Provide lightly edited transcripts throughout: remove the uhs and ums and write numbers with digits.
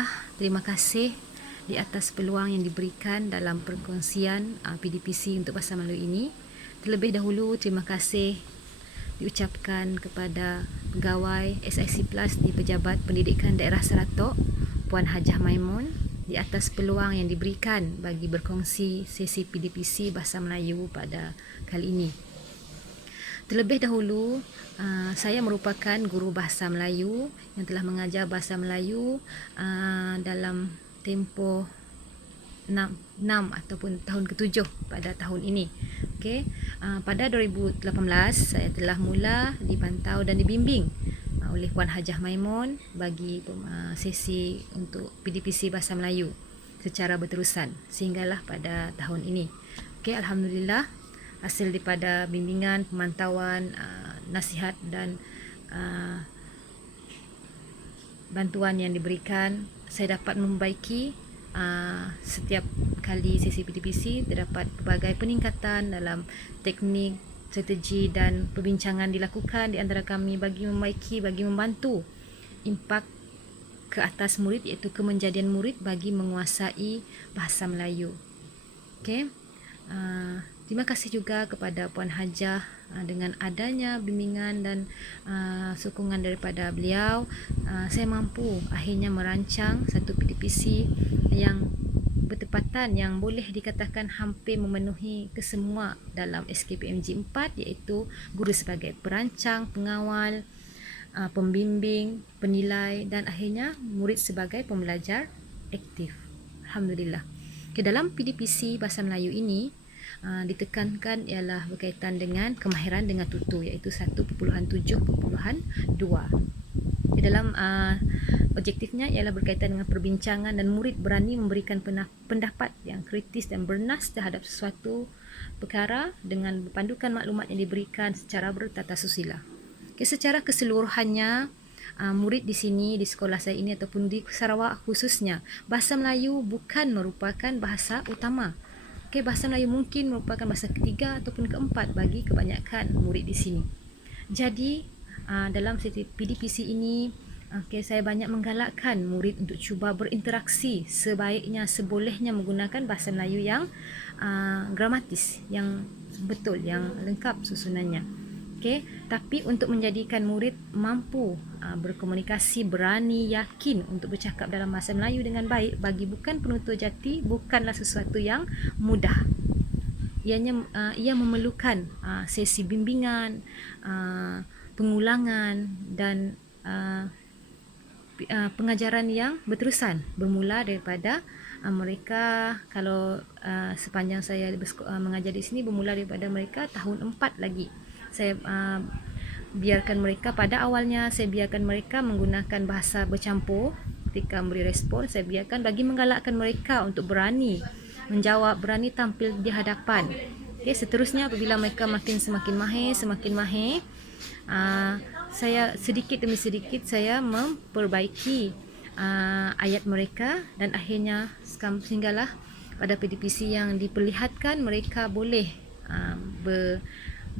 Alhamdulillah, terima kasih di atas peluang yang diberikan dalam perkongsian PDPC untuk Bahasa Melayu ini. Terlebih dahulu, terima kasih diucapkan kepada pegawai SIC Plus di Pejabat Pendidikan Daerah Seratok, Puan Hajah Maimun, di atas peluang yang diberikan bagi berkongsi sesi PDPC Bahasa Melayu pada kali ini. Terlebih dahulu, saya merupakan guru Bahasa Melayu yang telah mengajar Bahasa Melayu dalam tempoh 6 ataupun tahun ke-7 pada tahun ini. Okey, pada 2018 saya telah mula dipantau dan dibimbing oleh Puan Hajah Maimun bagi sesi untuk PDPC Bahasa Melayu secara berterusan sehinggalah pada tahun ini. Okey, alhamdulillah, hasil daripada bimbingan, pemantauan, nasihat dan bantuan yang diberikan, saya dapat membaiki setiap kali sesi PDPC terdapat pelbagai peningkatan dalam teknik, strategi dan perbincangan dilakukan di antara kami bagi membaiki, bagi membantu impak ke atas murid, iaitu kemenjadian murid bagi menguasai Bahasa Melayu. Okey. Terima kasih juga kepada Puan Hajah dengan adanya bimbingan dan sokongan daripada beliau, saya mampu akhirnya merancang satu PDPC yang bertepatan, yang boleh dikatakan hampir memenuhi kesemua dalam SKPMG 4, iaitu guru sebagai perancang, pengawal, pembimbing, penilai dan akhirnya murid sebagai pembelajar aktif. Alhamdulillah. Dalam PDPC Bahasa Melayu ini ditekankan ialah berkaitan dengan kemahiran dengan tutur, iaitu 1.7.2. Di dalam objektifnya ialah berkaitan dengan perbincangan dan murid berani memberikan pendapat yang kritis dan bernas terhadap sesuatu perkara dengan berpandukan maklumat yang diberikan secara bertata susila. Secara keseluruhannya, murid di sini, di sekolah saya ini ataupun di Sarawak khususnya, Bahasa Melayu bukan merupakan bahasa utama. Bahasa Melayu mungkin merupakan bahasa ketiga ataupun keempat bagi kebanyakan murid di sini. Jadi, dalam sesi PDPC ini, saya banyak menggalakkan murid untuk cuba berinteraksi sebaiknya, sebolehnya menggunakan bahasa Melayu yang gramatis, yang betul, yang lengkap susunannya. Tapi untuk menjadikan murid mampu berkomunikasi, berani, yakin untuk bercakap dalam bahasa Melayu dengan baik, bagi bukan penutur jati bukanlah sesuatu yang mudah. Ia memerlukan sesi bimbingan, pengulangan dan pengajaran yang berterusan, bermula daripada mereka, kalau sepanjang saya mengajar di sini, bermula daripada mereka tahun 4 lagi. Saya biarkan mereka, pada awalnya saya biarkan mereka menggunakan bahasa bercampur ketika memberi respon. Saya biarkan bagi menggalakkan mereka untuk berani menjawab, berani tampil di hadapan. Seterusnya apabila mereka semakin mahir, saya sedikit demi sedikit saya memperbaiki ayat mereka dan akhirnya sehinggalah pada PDPC yang diperlihatkan mereka boleh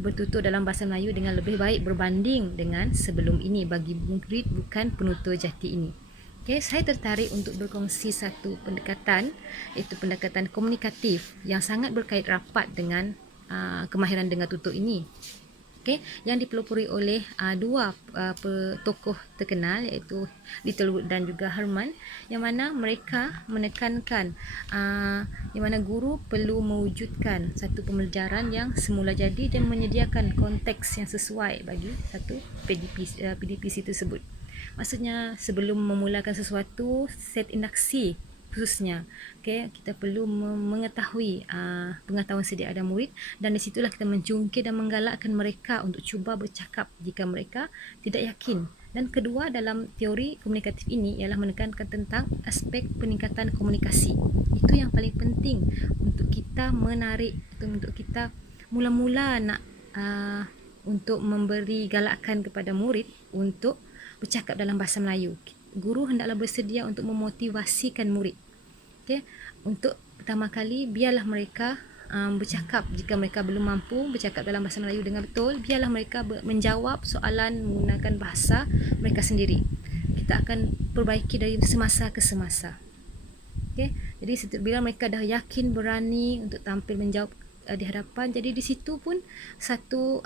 bertutur dalam bahasa Melayu dengan lebih baik berbanding dengan sebelum ini bagi murid bukan penutur jati ini. Saya tertarik untuk berkongsi satu pendekatan, iaitu pendekatan komunikatif yang sangat berkait rapat dengan kemahiran dengan tutur ini. Yang dipelopori oleh dua tokoh terkenal, iaitu Littlewood dan juga Herman, yang mana mereka menekankan yang mana guru perlu mewujudkan satu pembelajaran yang semula jadi dan menyediakan konteks yang sesuai bagi satu PDPC tersebut. Maksudnya, sebelum memulakan sesuatu, set in aksi khususnya, kita perlu mengetahui pengetahuan sedia ada murid, dan di situlah kita menjungkir dan menggalakkan mereka untuk cuba bercakap jika mereka tidak yakin. Dan kedua, dalam teori komunikatif ini ialah menekankan tentang aspek peningkatan komunikasi. Itu yang paling penting untuk kita menarik, untuk kita mula-mula nak untuk memberi galakan kepada murid untuk bercakap dalam bahasa Melayu. Guru hendaklah bersedia untuk memotivasikan murid. Untuk pertama kali, biarlah mereka bercakap. Jika mereka belum mampu bercakap dalam bahasa Melayu dengan betul, biarlah mereka menjawab soalan menggunakan bahasa mereka sendiri. kita akan perbaiki dari semasa ke semasa. Okey, jadi bila mereka dah yakin, berani untuk tampil menjawab di hadapan, jadi di situ pun satu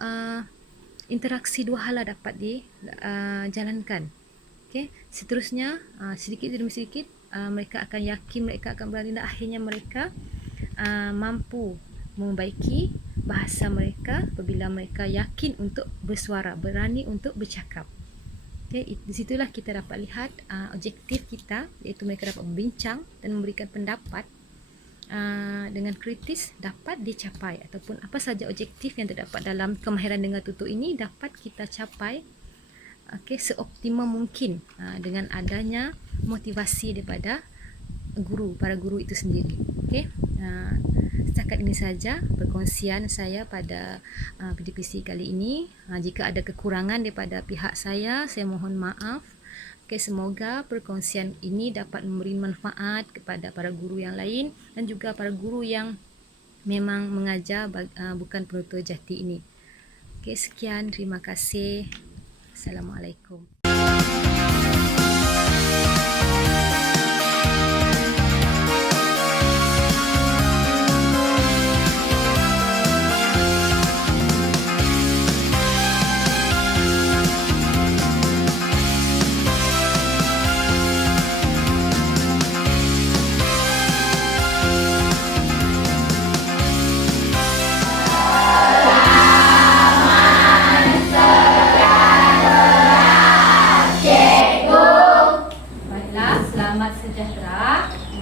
interaksi dua hala dapat dijalankan. Okey, seterusnya sedikit demi sedikit mereka akan yakin, mereka akan berani, dan akhirnya mereka mampu membaiki bahasa mereka apabila mereka yakin untuk bersuara, berani untuk bercakap. Okay, di situlah kita dapat lihat objektif kita, iaitu mereka dapat membincang dan memberikan pendapat dengan kritis dapat dicapai, ataupun apa saja objektif yang terdapat dalam kemahiran dengar tutur ini dapat kita capai seoptimum mungkin dengan adanya motivasi daripada para guru itu sendiri. Okey, setakat ini saja perkongsian saya pada PDPC kali ini. Jika ada kekurangan daripada pihak saya mohon maaf. Okey, semoga perkongsian ini dapat memberi manfaat kepada para guru yang lain dan juga para guru yang memang mengajar bukan penutur jati ini. Okey, sekian, terima kasih. Assalamualaikum.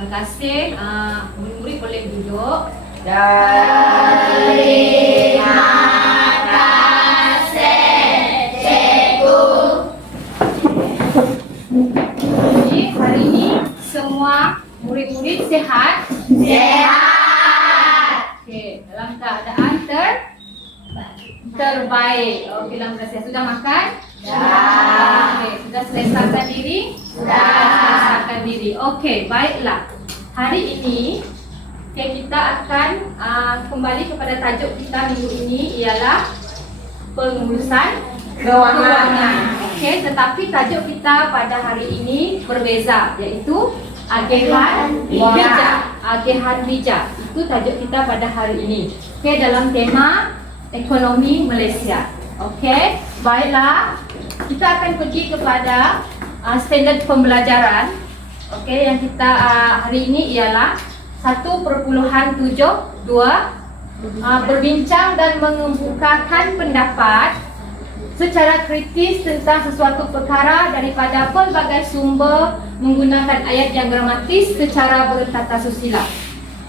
Terima kasih. Murid-murid boleh duduk. Terima kasih, cikgu. Jadi hari ini semua murid-murid sihat? Sihat. Okey, dalam keadaan terbaik. Okey, dalam keadaan sudah makan? Dah. Okey, sudah selesaikan diri? Selesaikan diri. Okey, baiklah. Hari ini kita akan kembali kepada tajuk kita minggu ini ialah pengurusan kewangan. Okey, tetapi tajuk kita pada hari ini berbeza, iaitu agihan bijak. Agihan bijak itu tajuk kita pada hari ini. Okey, dalam tema ekonomi Malaysia. Okey, baiklah. Kita akan pergi kepada standard pembelajaran. Okey, yang kita hari ini ialah 1.72 berbincang dan mengemukakan pendapat secara kritis tentang sesuatu perkara daripada pelbagai sumber menggunakan ayat yang gramatis secara bertata susila.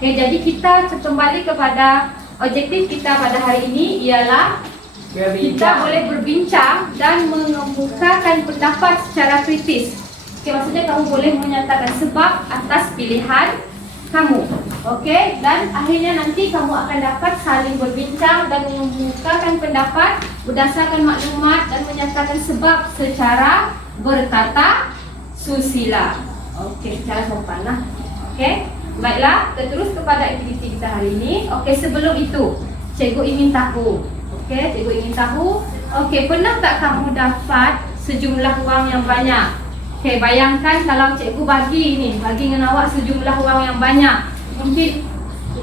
Okey, jadi kita kembali kepada objektif kita pada hari ini ialah kita boleh berbincang dan mengemukakan pendapat secara kritis. Okey, maksudnya kamu boleh menyatakan sebab atas pilihan kamu. Okey, dan akhirnya nanti kamu akan dapat saling berbincang dan mengemukakan pendapat berdasarkan maklumat dan menyatakan sebab secara bertata susila. Okey, secara sopanlah. Okey, baiklah, kita terus kepada aktiviti kita hari ini. Okey, sebelum itu, cikgu ingin tahu. Okey, cikgu ingin tahu. Okey, pernah tak kamu dapat sejumlah wang yang banyak? Okey, bayangkan kalau cikgu bagi dengan awak sejumlah wang yang banyak. Mungkin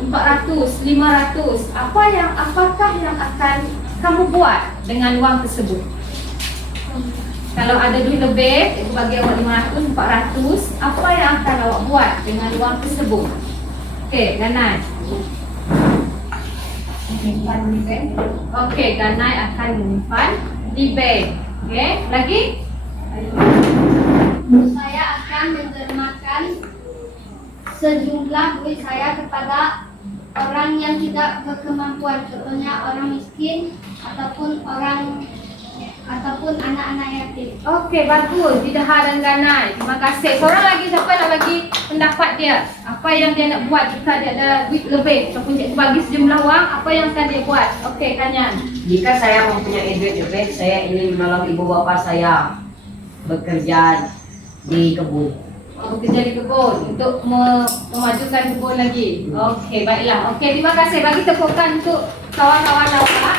400, 500. Apakah yang akan kamu buat dengan wang tersebut? Kalau ada duit lebih, cikgu bagi awak 500, 400. Apa yang akan awak buat dengan wang tersebut? Okey, Ganai. Okey, Ganai akan menyimpan di bank. Okey, lagi? Saya akan mendermakan sejumlah duit saya kepada orang yang tidak berkemampuan, contohnya orang miskin ataupun anak-anak yatim. Okey, bagus. Didaha dan Ganai. Terima kasih. Seorang lagi, siapa nak bagi pendapat dia? Apa yang dia nak buat jika dia ada duit lebih? Ataupun cikgu bagi sejumlah wang, apa yang akan dia buat? Okey, Kanyan. Jika saya mempunyai duit lebih, saya ingin menolong ibu bapa saya bekerja di kebun. Bekerja di kebun untuk memajukan kebun lagi. Okey, baiklah. Okey, terima kasih. Bagi tepukan untuk kawan-kawan awak.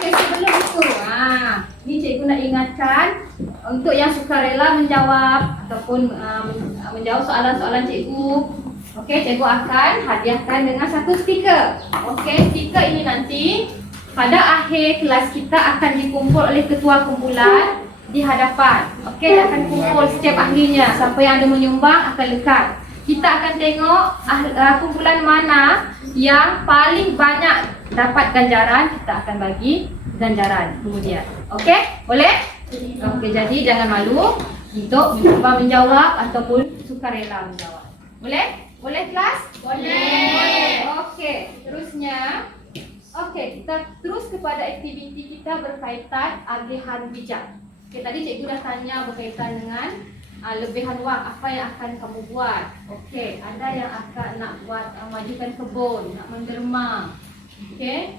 Okey, sebelum itu, ni cikgu nak ingatkan untuk yang sukarela menjawab ataupun menjawab soalan-soalan cikgu, okey, cikgu akan hadiahkan dengan satu stiker. Okey, stiker ini nanti pada akhir kelas kita akan dikumpul oleh ketua kumpulan di hadapan. Okey, akan kumpul setiap ahlinya. Siapa yang ada menyumbang akan lekat. Kita akan tengok kumpulan mana yang paling banyak dapat ganjaran, kita akan bagi ganjaran kemudian. Okey? Boleh? Okey, jadi jangan malu untuk mencuba menjawab ataupun sukarela menjawab. Boleh? Boleh kelas? Boleh. Okey, terusnya. Okey, kita terus kepada aktiviti kita berkaitan agihan bijak. Okey, tadi cikgu dah tanya berkaitan dengan lebihan wang, apa yang akan kamu buat. Okey, ada yang akan nak buat majukan kebun, nak menderma. Okey.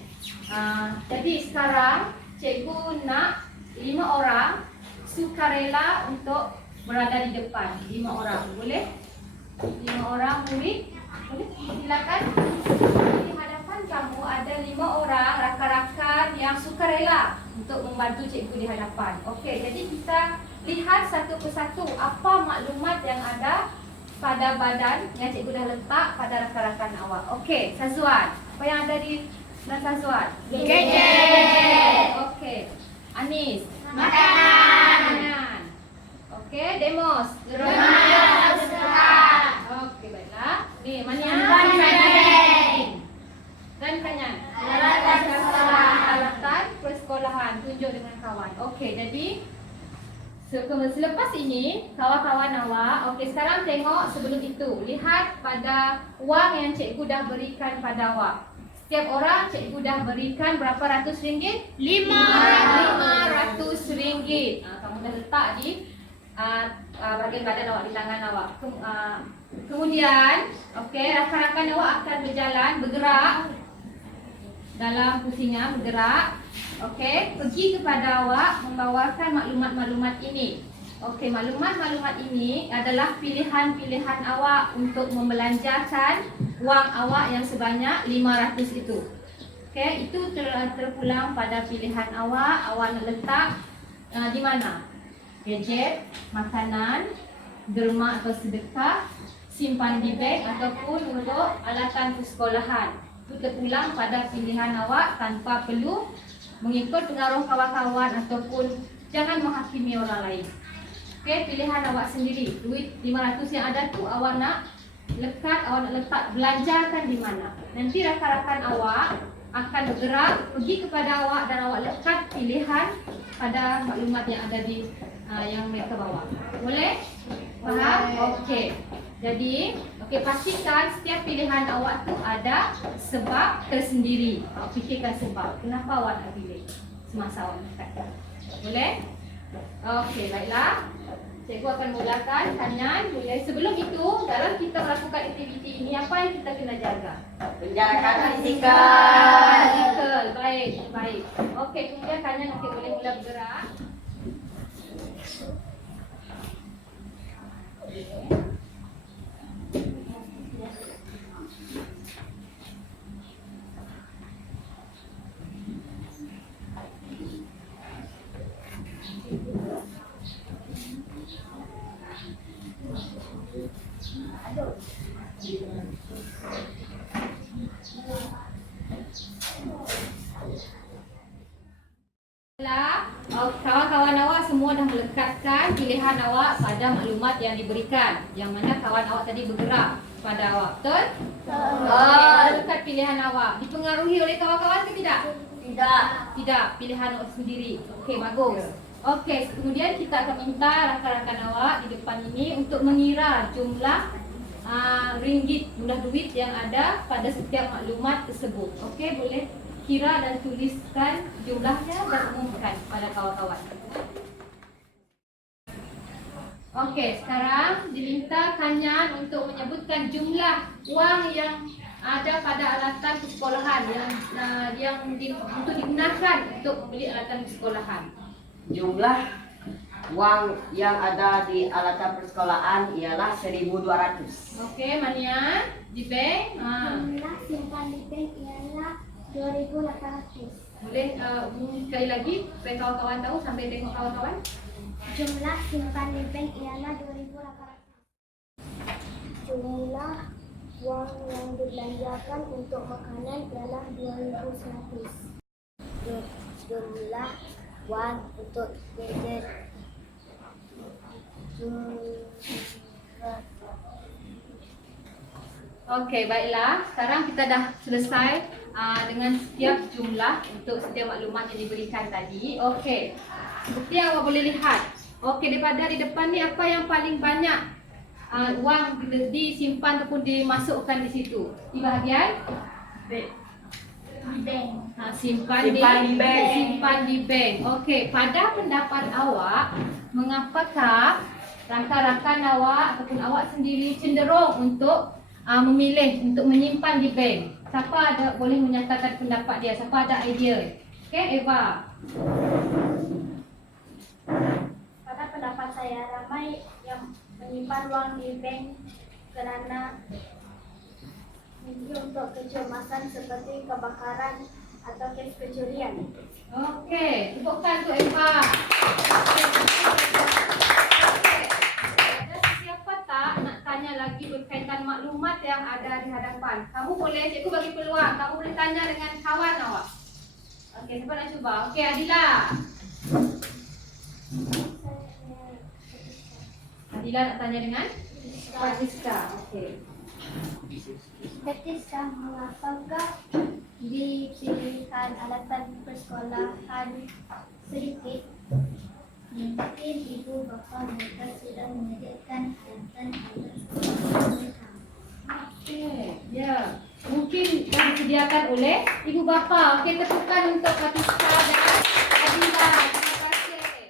Jadi sekarang cikgu nak 5 orang sukarela untuk berada di depan. 5 orang, boleh? 5 orang murid. Boleh? Silakan. Di hadapan kamu ada 5 orang rakan-rakan yang sukarela untuk membantu cikgu di hadapan. Okey, jadi kita lihat satu persatu apa maklumat yang ada pada badan yang cikgu dah letak pada rakan-rakan awak. Okey, Sazwan. Apa yang ada di Sazwan? Gadget. Okey. Anis. Makanan. Okey, Demos. Rumah suka. Okey, baiklah. Ni, Mania. Dan Kanyan. Alatan persekolahan. Tunjuk dengan kawan. Okey, jadi selepas ini, kawan-kawan awak, okey, sekarang tengok sebelum itu. Lihat pada wang yang cikgu dah berikan pada awak. Setiap orang cikgu dah berikan berapa ratus ringgit? 500 ringgit. Kamu dah letak di bahagian badan awak, di tangan awak. Kemudian, okey, rakan-rakan awak akan berjalan, bergerak dalam kursinya, bergerak. Okey, pergi kepada awak membawakan maklumat-maklumat ini. Okey, maklumat-maklumat ini adalah pilihan-pilihan awak untuk membelanjakan wang awak yang sebanyak 500 itu. Okey, itu terpulang pada pilihan awak. Awak nak letak di mana? Gadget, makanan, derma atau sedekah, simpan di bank ataupun untuk alatan persekolahan. Itu terpulang pada pilihan awak tanpa perlu mengikut pengaruh kawan-kawan ataupun jangan menghakimi orang lain. Okey, pilihan awak sendiri. Duit 500 yang ada tu awak nak lekat, awak nak letak, belanjakan di mana. Nanti rakan-rakan awak akan bergerak pergi kepada awak dan awak lekat pilihan pada maklumat yang ada di yang mereka bawa. Boleh? Faham? Okey. Jadi, okey, pastikan setiap pilihan awak tu ada sebab tersendiri. Awak fikirkan sebab. Kenapa awak nak pilih semasa awak lekat. Boleh? Okey, baiklah. Cikgu akan mulakan Kanyan. Boleh. Sebelum itu, dalam kita melakukan aktiviti ini, apa yang kita kena jaga? Penjarakan fizikal. Fizikal. Baik, baik. Okey, kemudian Kanyan boleh mula bergerak. Kawan-kawan awak semua dah melekatkan pilihan awak pada maklumat yang diberikan, yang mana kawan awak tadi bergerak pada awak. Betul? Lekat pilihan awak. Dipengaruhi oleh kawan-kawan ke tidak? Tidak. Tidak, pilihan awak sendiri. Okey, bagus. Okey, kemudian kita akan minta rakan-rakan awak di depan ini untuk mengira jumlah ringgit, jumlah duit yang ada pada setiap maklumat tersebut. Okey, boleh kira dan tuliskan jumlahnya dan umumkan pada kawan-kawan. Okey, sekarang diminta Kanyan untuk menyebutkan jumlah wang yang ada pada alatan persekolahan untuk digunakan untuk membeli alatan persekolahan. Jumlah wang yang ada di alatan persekolahan ialah 1.200. Okey, Mania, di bank. Jumlah simpan di bank ialah 2.800. Boleh sekali lagi supaya kawan-kawan tahu sampai tengok kawan-kawan. Jumlah simpan di bank ialah 2.800. Jumlah wang yang dibelanjakan untuk makanan ialah 2.100. Jumlah wang untuk gadget Okey, baiklah. Sekarang kita dah selesai dengan setiap jumlah untuk setiap maklumat yang diberikan tadi. Okey. Seperti yang awak boleh lihat. Okey, daripada di depan ni apa yang paling banyak wang disimpan ataupun dimasukkan di situ? Di bahagian bank. simpan di bank. Simpan di bank. Okey, pada pendapat awak, mengapakah rakan-rakan awak ataupun awak sendiri cenderung untuk memilih untuk menyimpan di bank? Siapa ada boleh menyatakan pendapat dia? Siapa ada idea? Okey, Eva. Pada pendapat saya, ramai yang menyimpan wang di bank kerana untuk kecemasan seperti kebakaran atau kes pencurian. Okey, tepukan untuk Eva. Ada siapa tak nak tanya lagi berkaitan maklumat yang ada di hadapan? Kamu boleh, cikgu bagi peluang. Kamu boleh tanya dengan kawan awak. Okey, siapa nak cuba? Okey, Adila. Adila nak tanya dengan Francisca. Okey. Ketika mengapakah di pilihan alatan persekolahan sedikit? Mungkin ibu bapa mereka sudah menyediakan alatan mereka. Okey, ya. Mungkin yang disediakan oleh ibu bapa. Okey, tepukan untuk Francisca dan Adila. Terima kasih.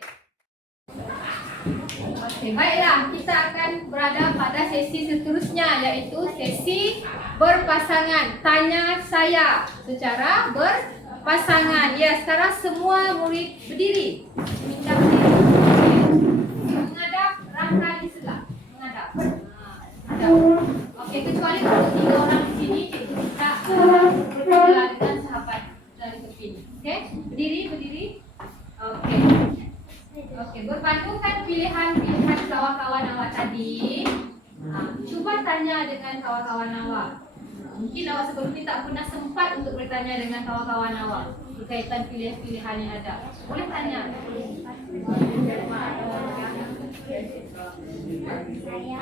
Okey, baiklah. Kita akan berada pada sesi seterusnya, iaitu sesi berpasangan. Tanya saya secara berpasangan. Ya, sekarang semua murid berdiri. Minta berdiri. Okey. Menghadap rakan di sebelah. Menghadap. Menghadap. Okey, kecuali untuk 3 orang di sini, cikgu minta berkenalan dengan sahabat dari tepi ni. Okey, berdiri. Okey. Okey, berbandingkan pilihan kawan-kawan awak tadi, cuba tanya dengan kawan-kawan awak. Mungkin awak sebelum ni tak pernah sempat untuk bertanya dengan kawan-kawan awak berkaitan pilihan-pilihan yang ada. Boleh tanya. Saya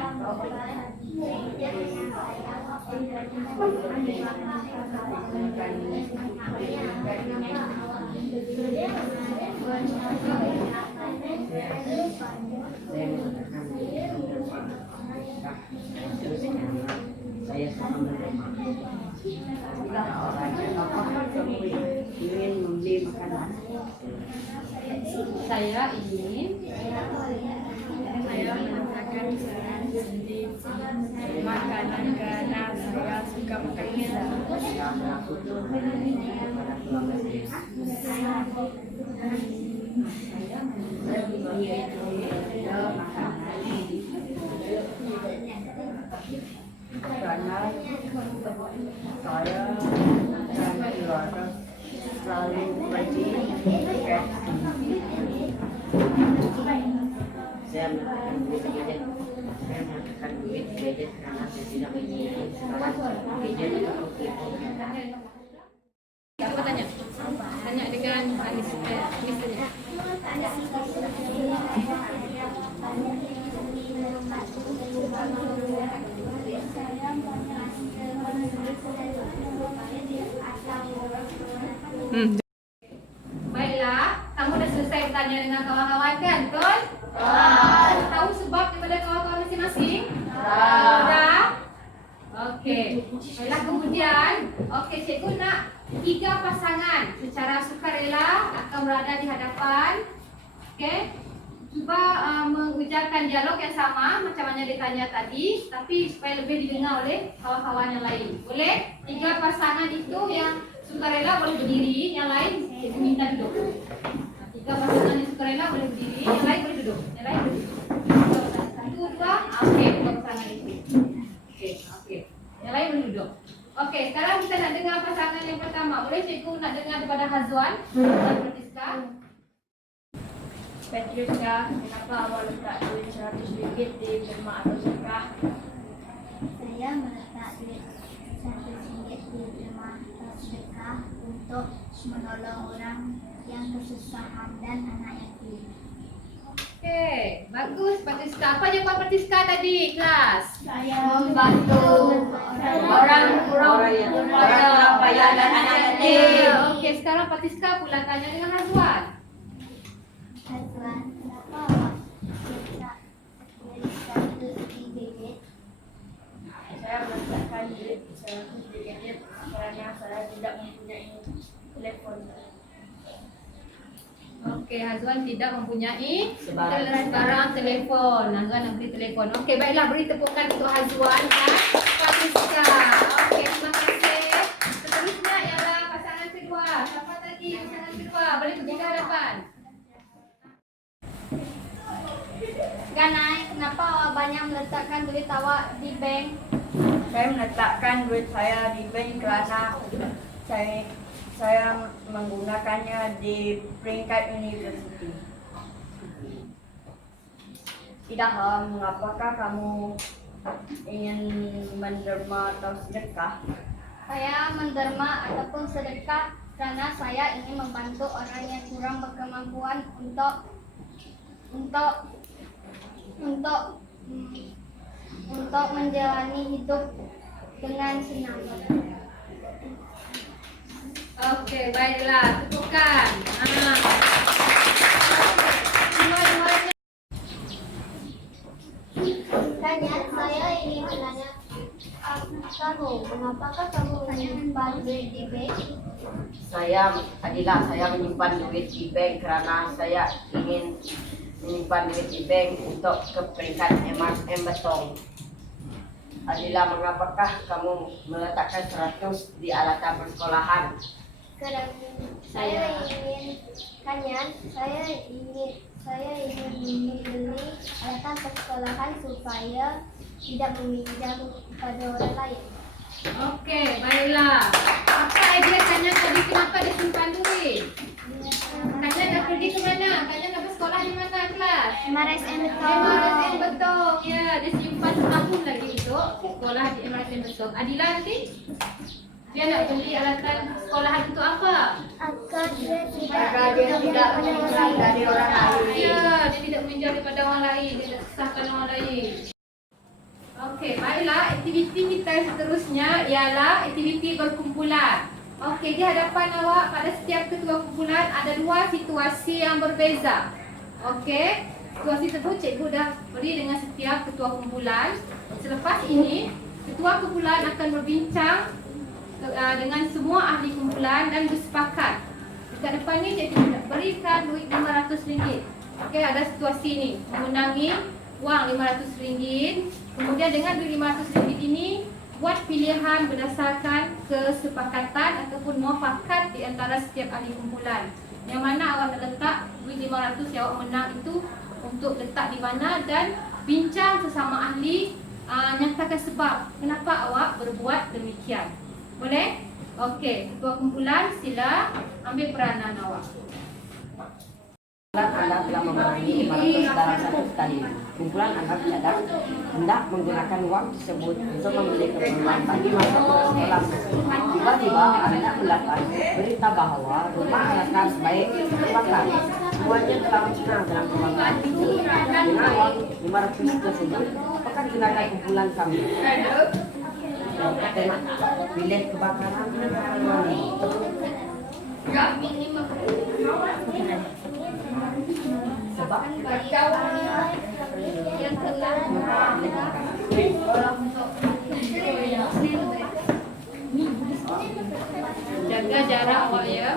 jika orang ingin membeli makanan, Saya ingin mengatakan saya sendiri makanan kerana saya suka makan pizza. saya melakukan kepada keluarga saya. Saya membeli makanan karena saya dan keluarga selalu pergi ke saya melakukan gadget. Saya melakukan gadget karena saya tidak memiliki gadget atau keyboard. siapa tanya? Tanya dengan listener. Baiklah, kamu dah selesai bertanya dengan kawan-kawan kan? Betul? Tahu sebab daripada kawan-kawan masing-masing? Dah? Okey. Baiklah, kemudian cikgu nak 3 pasangan secara sukarela akan berada di hadapan. Okey. Cuba mengujarkan dialog yang sama macam mana ditanya tadi, tapi supaya lebih didengar oleh kawan-kawan yang lain. Boleh? 3 pasangan itu yang sukarela boleh berdiri, yang lain cikgu minta duduk. 3 pasangan yang sukarela boleh berdiri, yang lain boleh duduk. Yang lain boleh duduk. 1, 2, okey, 2 pasangan itu. Okey. Yang lain boleh duduk. Okey, sekarang kita nak dengar pasangan yang pertama. Boleh cikgu nak dengar daripada Hazwan dan Francisca? Patricia, kenapa Kenapa awak letak duit RM100 di derma atau sedekah? Saya meletak duit RM100 di rumah atau sedekah untuk menolong orang yang kesusahan dan anak yatim. Okey, bagus Patiska. Apa jawapan Patiska tadi, kelas? Saya membantu orang payah dan anak yatim. Okey, sekarang Patiska pula tanya dengan Hazwan. Hazwan, kenapa awak letak duit RM100 Saya meletakkan duit RM100 kerana saya tidak mempunyai telefon. Okey, Hazwan tidak mempunyai Sebarang telefon. Hazwan nak beli telefon. Okey, baiklah, beri tepukan untuk Hazwan dan Patiska. Okey, terima kasih. Seterusnya ialah pasangan kedua. Siapa tadi pasangan kedua? Boleh pergi ke hadapan. Ganai, kenapa awak banyak meletakkan duit awak di bank? Saya meletakkan duit saya di bank kerana saya menggunakannya di peringkat universiti. Tidak mengapakah kamu ingin menderma atau sedekah? Saya menderma ataupun sedekah karena saya ingin membantu orang yang kurang berkemampuan untuk menjalani hidup dengan senang. Okey, baiklah, tepukan. Tanya, saya ingin menanya kamu, mengapakah kamu menyimpan duit di bank? Saya menyimpan duit di bank kerana saya ingin menyimpan duit di bank untuk ke peringkat M Betong. Adila, mengapakah kamu meletakkan 100 di alatan persekolahan? Kerana saya ingin membeli alatan persekolahan supaya tidak meminjam kepada orang lain. Okey, baiklah. Apa idea Kanya tadi kenapa dia simpan duit? Kanya dah pergi ke mana? Kanya dah bersekolah di mana kelas? MRSM MRSM Betong. Ya, dia simpan setahun lagi untuk sekolah di MRSM Betong. Adila nanti? Dia nak beli alatan sekolahan untuk apa? agar dia Agar dia tidak meminjam dari orang lain. Ya, dia tidak meminjam daripada orang lain. Dia nak susahkan orang lain. Okey, baiklah. Aktiviti kita seterusnya ialah aktiviti berkumpulan. Okey, di hadapan awak pada setiap ketua kumpulan ada dua situasi yang berbeza. Okey, situasi tersebut cikgu dah beri dengan setiap ketua kumpulan. Selepas ini, ketua kumpulan akan berbincang dengan semua ahli kumpulan dan bersepakat. Dekat depan ni cikgu nak berikan duit RM500. Okey, ada situasi ni. Menangi wang RM500. Kemudian dengan duit RM500 ini buat pilihan berdasarkan kesepakatan ataupun muafakat di antara setiap ahli kumpulan. Yang mana awak nak letak duit RM500 yang awak menang itu untuk letak di mana dan bincang sesama ahli, nyatakan sebab kenapa awak berbuat demikian. Boleh? Okey, ketua kumpulan sila ambil peranan awak. Anda telah memerangi 500 dalam satu kali. Kumpulan Anda hendak menggunakan uang tersebut untuk membeli keperluan bagi masa sekolah. Tiba-tiba Anda mendapat berita bahawa rumah alatan sebaik terbakar. Semuanya telah senang dalam kebakaran itu. Dengan uang 500 tersebut, apakah tindakan kumpulan kami? Bilik kebakaran sebab yang telah Jaga jarak awak ya.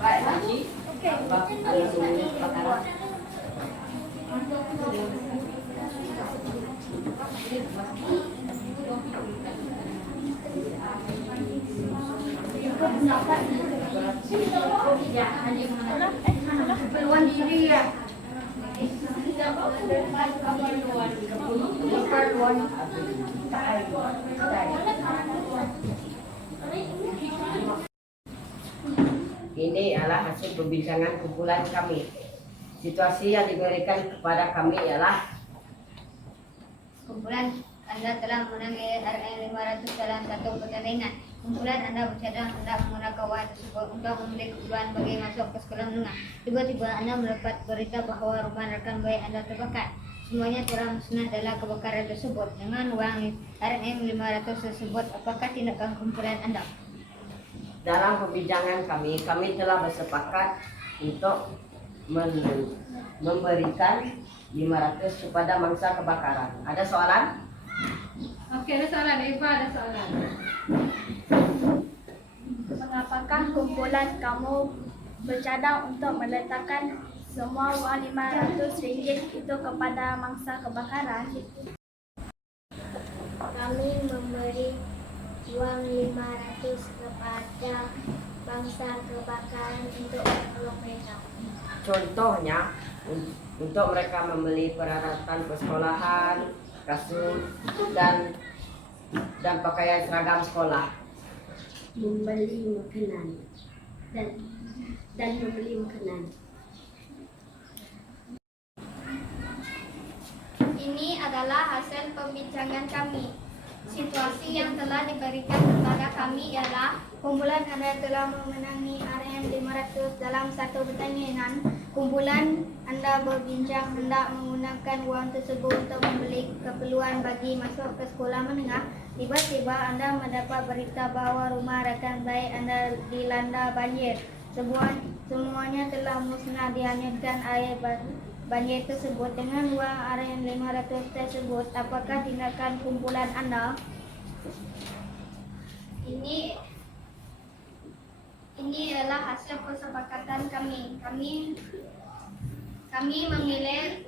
baik lagi. Sebab ada sumber kebakaran. peluang diri ya. Ini adalah hasil perbincangan kumpulan kami. Situasi yang diberikan kepada kami ialah Kumpulan Anda telah memenangi RM 500 dalam satu pertandingan. Kumpulan Anda bercadang hendak menggunakan wang tersebut untuk membeli keperluan bagi masuk ke sekolah menengah. Tiba-tiba Anda mendapat berita bahawa rumah rekan baik Anda terbakar. Semuanya telah musnah dalam kebakaran tersebut. Dengan wang RM 500 tersebut, apakah tindakan kumpulan Anda? dalam perbincangan kami telah bersepakat untuk memberikan 500 kepada mangsa kebakaran. Ada soalan? Okey, ada soalan. Eva ada soalan. Mengapakah kumpulan kamu bercadang untuk meletakkan semua wang RM500 itu kepada mangsa kebakaran? Kami memberi wang 500 kepada bangsa kebakaran untuk menolong mereka. Contohnya untuk mereka membeli peralatan persekolahan, kasut dan pakaian seragam sekolah. Membeli makanan dan membeli makanan. Ini adalah hasil pembincangan kami. Situasi yang telah diberikan kepada kami ialah kumpulan Anda telah memenangi RM 500 dalam satu pertandingan. Kumpulan Anda berbincang hendak menggunakan wang tersebut untuk membeli keperluan bagi masuk ke sekolah menengah. Tiba-tiba Anda mendapat berita bahawa rumah rakan baik Anda dilanda banjir. Semuanya telah musnah dihanyutkan air banjir tersebut. Dengan wang RM 500 tersebut, apakah tindakan kumpulan Anda? Ini adalah hasil kesepakatan kami. Kami memilih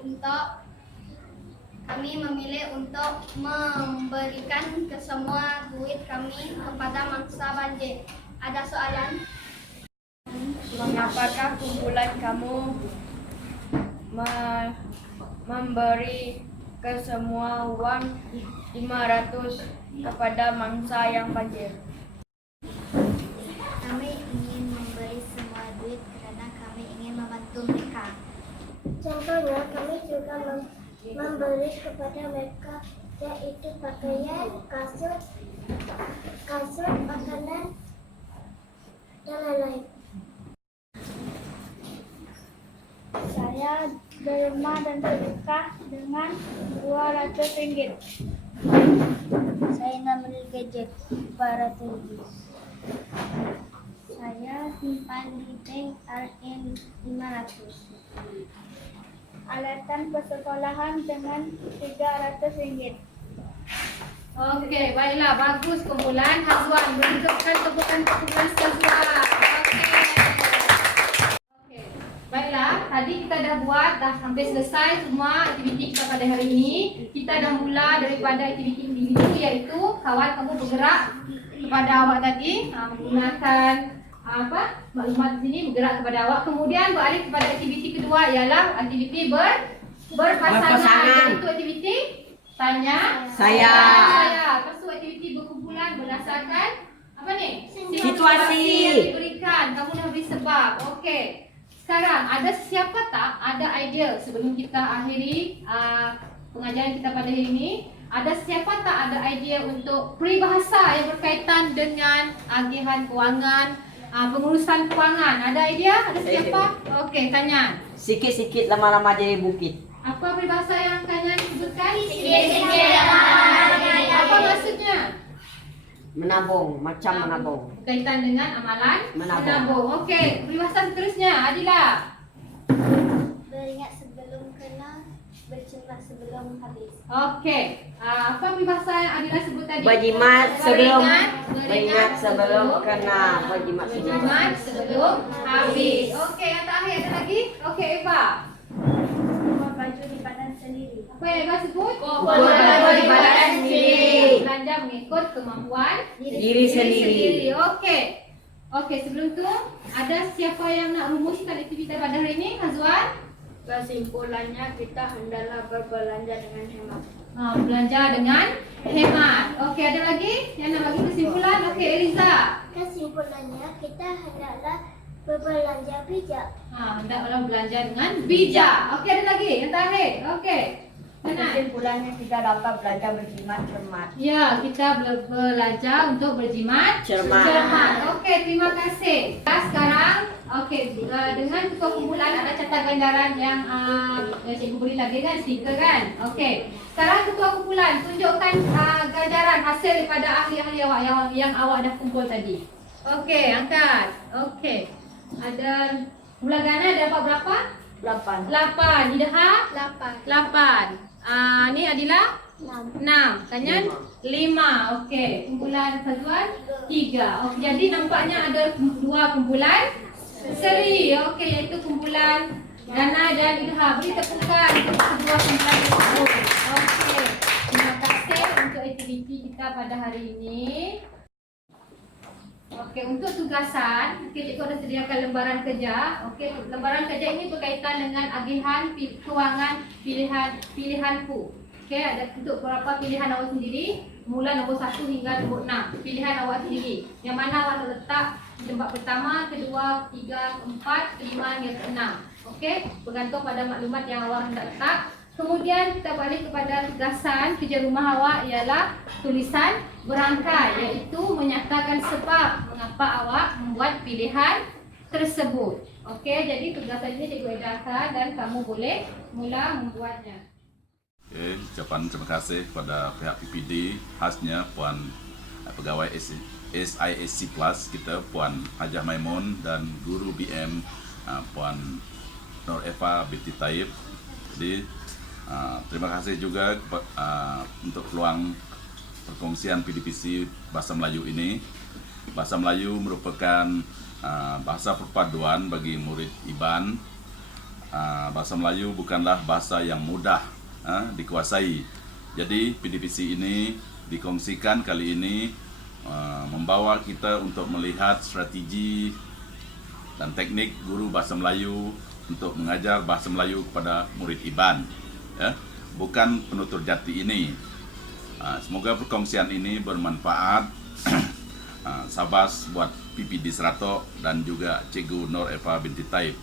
untuk memberikan kesemua duit kami kepada mangsa banjir. Ada soalan? Mengapakah kumpulan kamu memberi kesemua wang 500 kepada mangsa yang banjir? Kami ingin memberi semua duit karena kami ingin membantu mereka. Contohnya, kami juga memberi kepada mereka yaitu pakaian, kasut, makanan, dan lain-lain. Saya derma dan sedekah dengan RM200. Saya membeli gadget RM400. Saya simpan di bank RM 500. Alatan persekolahan dengan RM300. Okey, baiklah. Bagus kumpulan Hazwan. Menunjukkan tepukan kumpulan Hazwan. Okey. Baiklah, tadi kita dah buat, dah hampir selesai semua aktiviti kita pada hari ini. Kita dah mula daripada aktiviti individu iaitu kawan kamu bergerak kepada awak tadi, menggunakan maklumat di sini bergerak kepada awak. Kemudian beralih kepada aktiviti kedua ialah aktiviti berpasangan. Itu aktiviti tanya Saya. Lepas tu aktiviti berkumpulan berdasarkan apa ni? Situasi yang diberikan. Kamu dah beri sebab. Okey. Sekarang ada siapa tak ada idea sebelum kita akhiri pengajaran kita pada hari ini? Ada siapa tak ada idea untuk peribahasa yang berkaitan dengan agihan kewangan, pengurusan kewangan? Ada idea? Ada siapa? Okey, Kanyan. Sikit-sikit lama-lama jadi bukit. Apa peribahasa yang Kanyan sebutkan? Sikit-sikit Apa maksudnya? Menabung, macam menabung. Berkaitan dengan amalan Menabung. Okey, peribahasa seterusnya Adila. Beringat sebelum kena, berjumlah sebelum habis. Okey, apa peribahasa yang Adila sebut tadi? Berjimat sebelum Beringat sebelum kena, berjimat sebelum habis. Okey, yang terakhir ada lagi? Okey, Eva. Pukul baju di badan sendiri. Apa yang Eva sebut? Pukul baju di badan sendiri. Belanja mengikut kemampuan Diri sendiri. Okey. Okey, sebelum tu ada siapa yang nak rumuskan aktiviti pada hari ini? Hazwan? Kesimpulannya kita hendaklah berbelanja dengan hemat. Belanja dengan hemat. Okey, ada lagi yang nak bagi kesimpulan? Okey, Eliza. Kesimpulannya, kita hendaklah berbelanja bijak. Hendaklah belanja dengan bijak. Okey, ada lagi yang terakhir. Okey. Mana? Kesimpulannya kita dapat belajar berjimat cermat. Ya, kita belajar untuk berjimat Cermat. Okey, terima kasih. Sekarang, okey, dengan ketua kumpulan ada catat ganjaran yang cikgu beri lagi kan, stiker kan? Okey. Sekarang ketua kumpulan tunjukkan ganjaran hasil daripada ahli-ahli awak yang awak dah kumpul tadi. Okey, angkat. Okey. Ada kumpulan Gana dapat berapa? 8. 8. Idaha? 8. 8. Ni Adila? 6. 6. Kanyan? 5. Okey. Kumpulan Fazwan? 3. Okey, jadi nampaknya ada 2 kumpulan seri. Okey, iaitu kumpulan Gana dan Idha. Beri tepukan untuk kedua kumpulan tersebut. Okey. Terima kasih untuk aktiviti kita pada hari ini. Okey, untuk tugasan, cikgu dah sediakan lembaran kerja. Okey, lembaran kerja ini berkaitan dengan agihan kewangan pilihanku. Okey, ada untuk beberapa pilihan awak sendiri, mula nombor 1 hingga nombor 6. Pilihan awak sendiri. Yang mana awak nak letak di tempat pertama, kedua, 3, 4, 5 hingga ke 6. Okey, bergantung pada maklumat yang awak hendak letak. Kemudian kita balik kepada tugasan kerja rumah awak ialah tulisan berangkai, iaitu menyatakan sebab mengapa awak membuat pilihan tersebut. Okey, jadi tugasan ini cikgu edarkan dan kamu boleh mula membuatnya. Okay, ucapan terima kasih kepada pihak PPD, khasnya Puan pegawai SISC Plus kita Puan Hajah Maimun dan guru BM Puan Nur Eva binti Taib. Jadi terima kasih juga untuk peluang perkongsian PDPC Bahasa Melayu ini. Bahasa Melayu merupakan bahasa perpaduan bagi murid IBAN. Bahasa Melayu bukanlah bahasa yang mudah dikuasai. Jadi PDPC ini dikongsikan kali ini membawa kita untuk melihat strategi dan teknik guru bahasa Melayu untuk mengajar bahasa Melayu kepada murid IBAN. Ya, bukan penutur jati ini. Semoga perkongsian ini bermanfaat. Sabas buat PPD Seratok dan juga Cikgu Nur Eva binti Taib.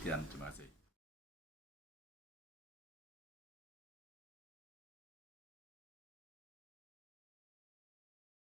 Sekian, terima kasih.